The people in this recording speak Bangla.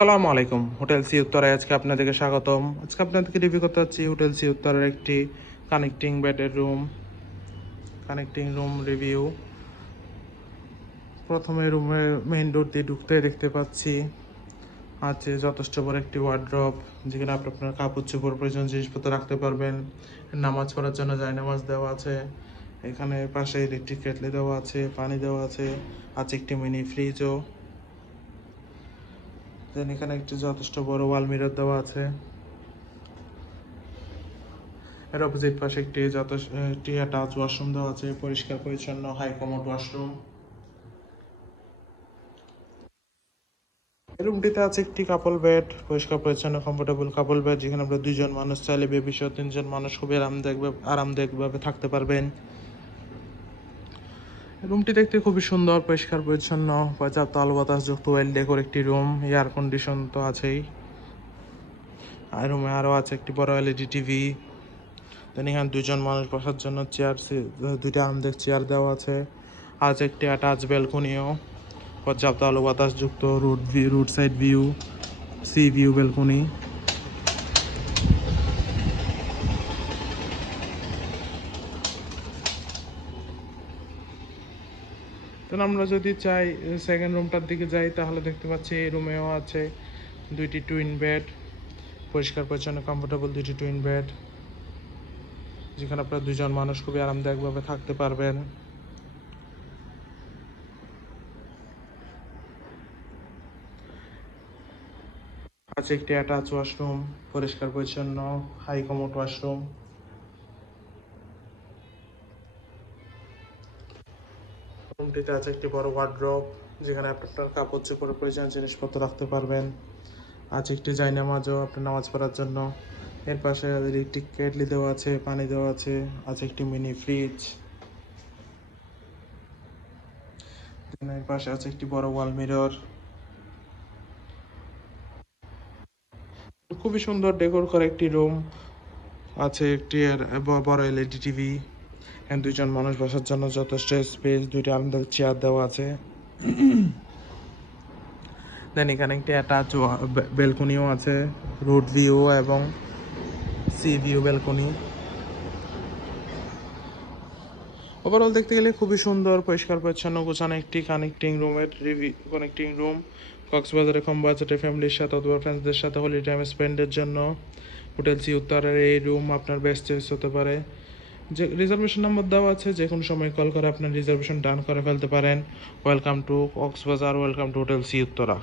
সালামু আলাইকুম, হোটেল সি উত্তরায় আজকে আপনাদেরকে স্বাগতম। আজকে আপনাদেরকে রিভিউ করতে যাচ্ছি হোটেল সি উত্তরার একটি কানেক্টিং বেডের রুম কানেক্টিং রুম রিভিউ প্রথমে রুমের মেইন ডোর দিয়ে ঢুকতে দেখতে পাচ্ছি। আছে যথেষ্ট বড় একটি ওয়ার্ড্রপ যেখানে আপনি আপনার কাপড় চোপড় প্রয়োজন জিনিসপত্র রাখতে পারবেন। নামাজ পড়ার জন্য যায় নামাজ দেওয়া আছে। এখানে পাশে ইলেকট্রিক কেটলি দেওয়া আছে, পানি দেওয়া আছে। আছে একটি মিনি ফ্রিজও দেন এখানে একটি যথেষ্ট বড় ওয়াল মিরর দেওয়া আছে। এর অপোজিট পাশে একটি যথেষ্ট একটি অ্যাটাচ ওয়াশরুম দেওয়া আছে, পরিষ্কার, পরিচ্ছন্ন, হাই কমোড ওয়াশরুম। রুমটিতে আছে একটি কাপল বেড পরিষ্কার, পরিচ্ছন্ন কমফোর্টেবল কাপল বেড যেখানে আপনারা দুইজন মানুষ চাইলে বেবি সহ তিনজন মানুষ খুবই আরামদায়ক আরামদায়কভাবে থাকতে পারবেন। রুমটি দেখতে খুবই সুন্দর, পরিষ্কার, পরিচ্ছন্ন, পর্যাপ্ত আলো বাতাসযুক্ত ওয়েল ডেকোর একটি রুম এয়ার কন্ডিশন তো আছেই। আর রুমে আরও আছে একটি বড় এলইডি টিভি দেন এখানে দুজন মানুষ বসার জন্য চেয়ার দুইটা আরামদায়ক চেয়ার দেওয়া আছে। আজ একটি অ্যাটাচ ব্যালকনিও পর্যাপ্ত আলো বাতাসযুক্ত road view road side view sea view balcony তো আমরা যদি চাই সেকেন্ড রুমটার দিকে যাই, তাহলে দেখতে পাচ্ছি এই রুমেও আছে দুইটি টুইন বেড পরিষ্কার, পরিচ্ছন্ন কমফোর্টেবল দুইটি টুইন বেড যেখানে আপনার দুজন মানুষ খুবই আরামদায়কভাবে থাকতে পারবেন। আছে একটি অ্যাটাচ ওয়াশরুম পরিষ্কার, পরিচ্ছন্ন হাই কমোড ওয়াশরুম রুমটিতে আছে একটি বড় ওয়ার্ড্রপ যেখানে আপনি আপনার কাপড় চোপড়ের প্রয়োজন জিনিসপত্র রাখতে পারবেন। আছে একটি জায়নামাজও আপনার নামাজ পড়ার জন্য। এর পাশে ইলেকট্রিক কেটলি দেওয়া আছে, পানি দেওয়া আছে আছে একটি মিনি ফ্রিজ এর পাশে আছে একটি বড় ওয়াল মিরর খুবই সুন্দর ডেকোর করা একটি রুম আছে একটি বড় এলইডি টিভি এখানে দুইজন মানুষ বসার জন্য যথেষ্ট স্পেস দুইটা আরামদায়ক চেয়ার দেওয়া আছে। দেন এখানে একটি অ্যাটাচ বেলকনিও আছে রোড ভিউ এবং সি ভিউ বেলকনি ওভারঅল দেখতে গেলে খুবই সুন্দর, পরিষ্কার, পরিচ্ছন্ন, গোছানো একটি কানেক্টিং রুমের রিভিউ কানেক্টিং রুম কক্সবাজারে কম বাজেটে ফ্যামিলির সাথে অথবা ফ্রেন্ডসদের সাথে হোলি টাইম স্পেন্ডের জন্য। হোটেল সি উত্তরের এই রুম আপনার বেস্ট চয়েস হতে পারে। যে রিজার্ভেশন নাম্বার দেওয়া আছে, যে কোনো সময় কল করে, আপনার রিজার্ভেশন ডান করে ফেলতে পারেন। Welcome to Cox's Bazar welcome to hotel sea Uttara